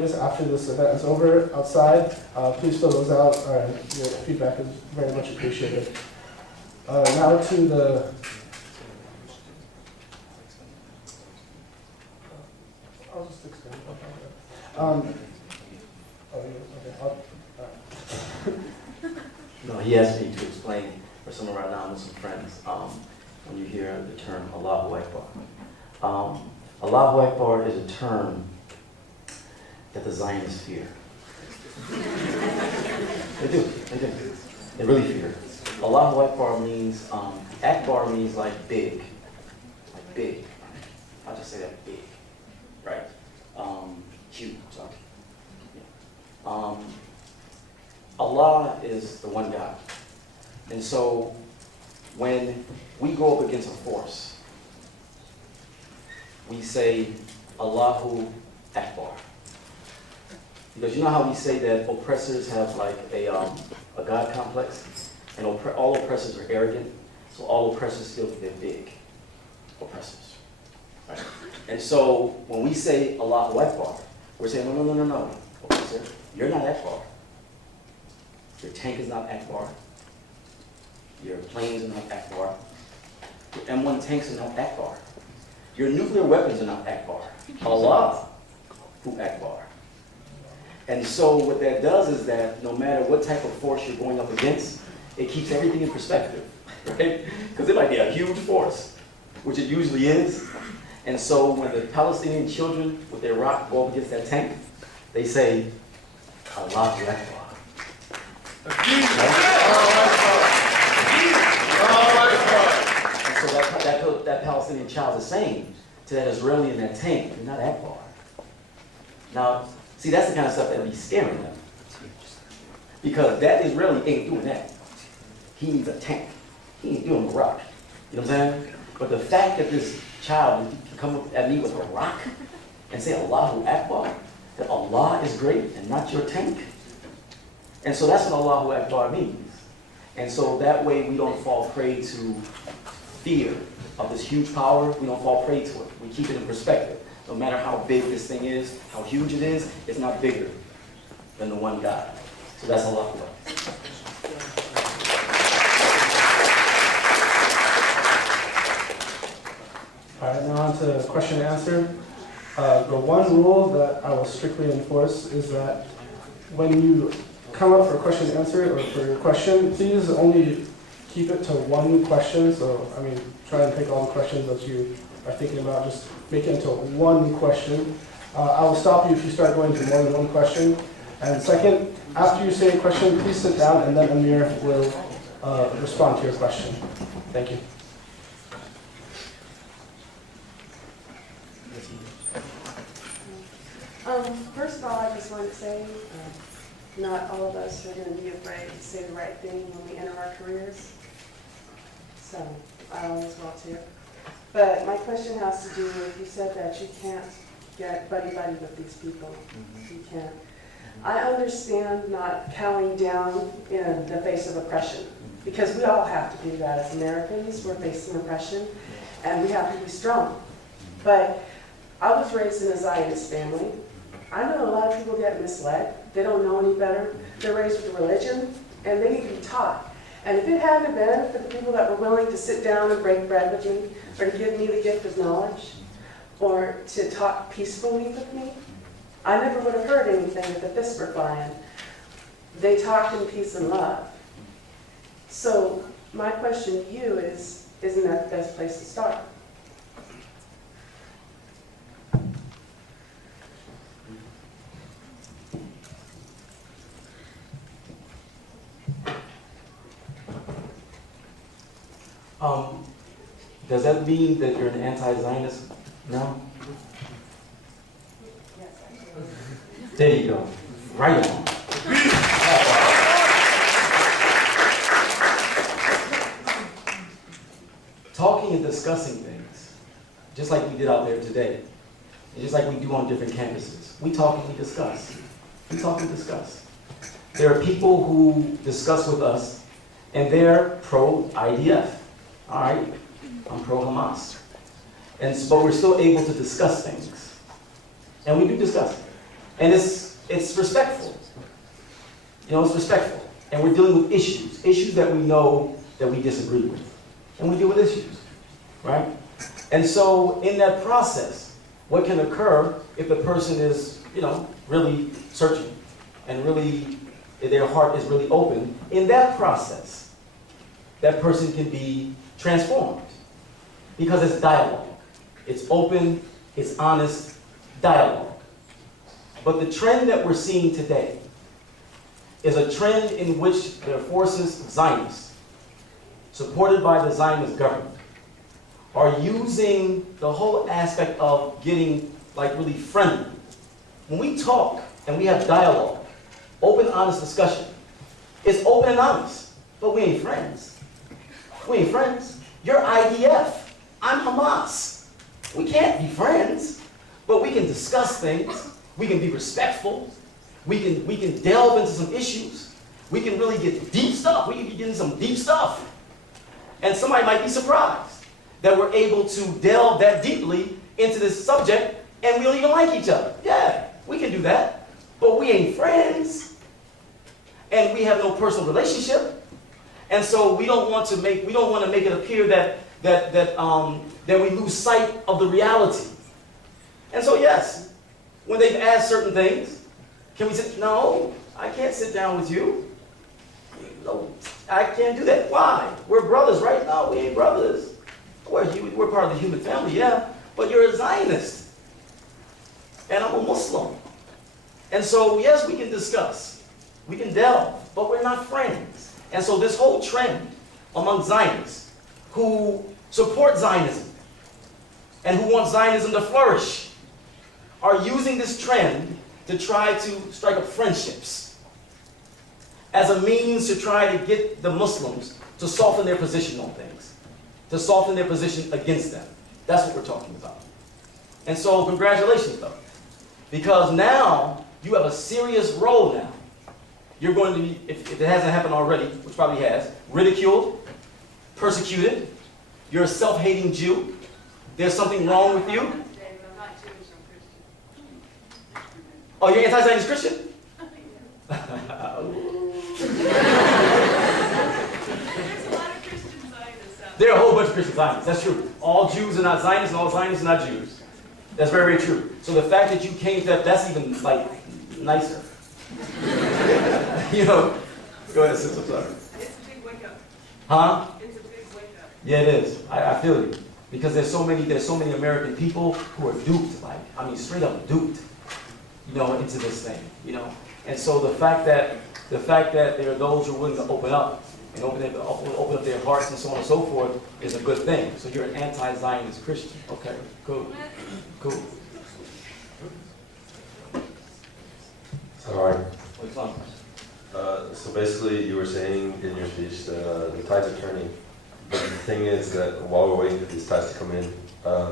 After this event is over outside, please fill those out. Your feedback is very much appreciated. Now to the I'll just explain. No, he asked me to explain for some of our non-Muslim friends when you hear the term Allahu Akbar. Allahu Akbar is a term that the Zionists fear. They do. They really fear. Allahu Akbar means, Akbar means like big. Like big. I'll just say that, big. Right? Huge, sorry. Yeah. Allah is the one God. And so when we go up against a force, we say Allahu Akbar. Because you know how we say that oppressors have like a God complex? And all oppressors are arrogant, so all oppressors feel that they're big oppressors. Right? And so when we say Allahu Akbar, we're saying, no, oppressor, you're not Akbar. Your tank is not Akbar. Your planes are not Akbar. Your M1 tanks are not Akbar. Your nuclear weapons are not Akbar. Allah, who Akbar. And so what that does is that no matter what type of force you're going up against, it keeps everything in perspective, right? Because it might be a huge force, which it usually is. And so when the Palestinian children with their rock go up against that tank, they say, Allahu Akbar. And so that Palestinian child is saying to that Israeli in that tank, you're not Akbar. Now, see, that's the kind of stuff that be scaring them. Because that Israeli ain't doing that. He needs a tank. He ain't doing a rock. You know what I'm saying? But the fact that this child can come up at me with a rock and say Allahu Akbar, that Allah is great and not your tank. And so that's what Allahu Akbar means. And so that way we don't fall prey to fear of this huge power. We don't fall prey to it. We keep it in perspective. No matter how big this thing is, how huge it is, it's not bigger than the one God. So that's Allahu Akbar. All right, now on to question and answer. The one rule that I will strictly enforce is that when you come up for a question and answer or for your question, please only keep it to one question. So, try and pick all the questions that you are thinking about. Just make it into one question. I will stop you if you start going to more than one question. And second, after you say a question, please sit down and then Amir will respond to your question. Thank you. First of all, I just want to say, not all of us are going to be afraid to say the right thing when we enter our careers. So, I always will too. But my question has to do with, you said that you can't get buddy-buddy with these people. You can't. I understand not cowing down in the face of oppression, because we all have to do that as Americans. We're facing oppression, and we have to be strong. But I was raised in a Zionist family. I know a lot of people get misled. They don't know any better. They're raised with a religion, and they need to be taught. And if it hadn't been for the people that were willing to sit down and break bread with me, or to give me the gift of knowledge, or to talk peacefully with me, I never would have heard anything if the fists were flying. They talked in peace and love. So my question to you is, isn't that the best place to start? Does that mean that you're an anti-Zionist now? Yes, There you go. Right on. Talking and discussing things, just like we did out there today, and just like we do on different campuses. We talk and we discuss. We talk and discuss. There are people who discuss with us, and they're pro-IDF. All right? I'm pro-Hamas. But we're still able to discuss things. And we do discuss it. And it's respectful. You know, it's respectful. And we're dealing with issues that we know that we disagree with. And we deal with issues, right? And so in that process, what can occur if the person is, you know, really searching and really, their heart is really open, in that process, that person can be transformed. Because it's dialogue. It's open, it's honest dialogue. But the trend that we're seeing today is a trend in which the forces, Zionists, supported by the Zionist government, are using the whole aspect of getting like really friendly. When we talk and we have dialogue, open, honest discussion, it's open and honest, but we ain't friends. We ain't friends. You're IDF. I'm Hamas. We can't be friends, but we can discuss things. We can be respectful. We can delve into some issues. We can really get deep stuff. We can get into some deep stuff. And somebody might be surprised that we're able to delve that deeply into this subject and we don't even like each other. Yeah, we can do that, but we ain't friends. And we have no personal relationship. And so we don't want to make it appear that we lose sight of the reality. And so yes, when they've asked certain things, can we say, no, I can't sit down with you. No, I can't do that. Why? We're brothers, right? No, we ain't brothers. We're part of the human family, yeah, but you're a Zionist. And I'm a Muslim. And so, yes, we can discuss. We can delve, but we're not friends. And so this whole trend among Zionists who support Zionism and who want Zionism to flourish are using this trend to try to strike up friendships as a means to try to get the Muslims to soften their position on things, to soften their position against them. That's what we're talking about. And so congratulations, though, because now you have a serious role now. You're going to be, if it hasn't happened already, which probably has, ridiculed, persecuted. You're a self-hating Jew. There's something wrong with you. Oh, you're anti-Zionist Christian? There are a whole bunch of Christian Zionists. That's true. All Jews are not Zionists, and all Zionists are not Jews. That's very, very true. So the fact that you came to that, that's even, like, nicer. You know, go ahead, sis, I'm sorry. It's a big wake up. Huh? It's a big wake up. Yeah, it is. I feel you. Because there's so many American people who are duped, like, I mean, straight up duped, you know, into this thing, you know. And so the fact that there are those who are willing to open up and open up their hearts and so on and so forth is a good thing. So you're an anti-Zionist Christian. Okay, cool. Cool. All right. What's on? So basically, you were saying in your speech that the tides are turning. But the thing is that while we're waiting for these tides to come in,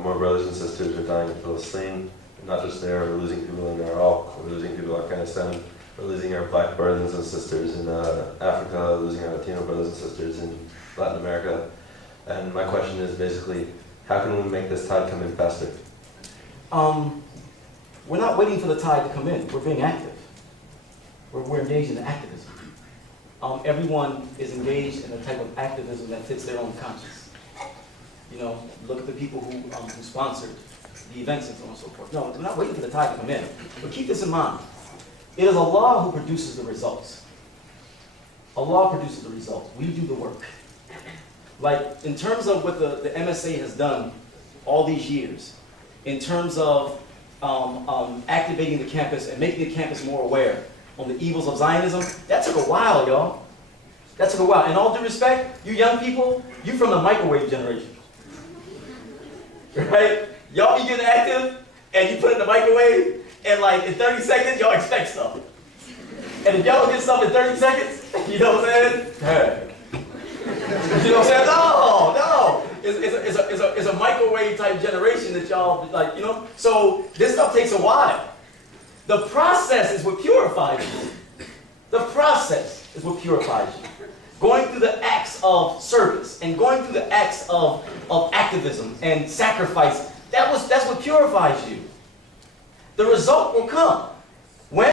more brothers and sisters are dying in Palestine. Not just there, we're losing people in Iraq, we're losing people in Afghanistan, we're losing our black brothers and sisters in Africa, losing our Latino brothers and sisters in Latin America. And my question is basically, how can we make this tide come in faster? We're not waiting for the tide to come in. We're being active. We're engaged in activism. Everyone is engaged in a type of activism that fits their own conscience. You know, look at the people who sponsored the events and so on and so forth. No, we're not waiting for the tide to come in. But keep this in mind. It is Allah who produces the results. Allah produces the results. We do the work. Like, in terms of what the MSA has done all these years, in terms of activating the campus and making the campus more aware on the evils of Zionism, that took a while, y'all. That took a while. In all due respect, you young people, you from the microwave generation. Right? Y'all be getting active, and you put it in the microwave, and like in 30 seconds, y'all expect stuff. And if y'all don't get stuff in 30 seconds, you know what I'm saying? Hey. You know what I'm saying? No. It's a microwave type generation that y'all, like, you know? So this stuff takes a while. The process is what purifies you. The process is what purifies you. Going through the acts of service and going through the acts of activism and sacrifice, that's what purifies you. The result will come.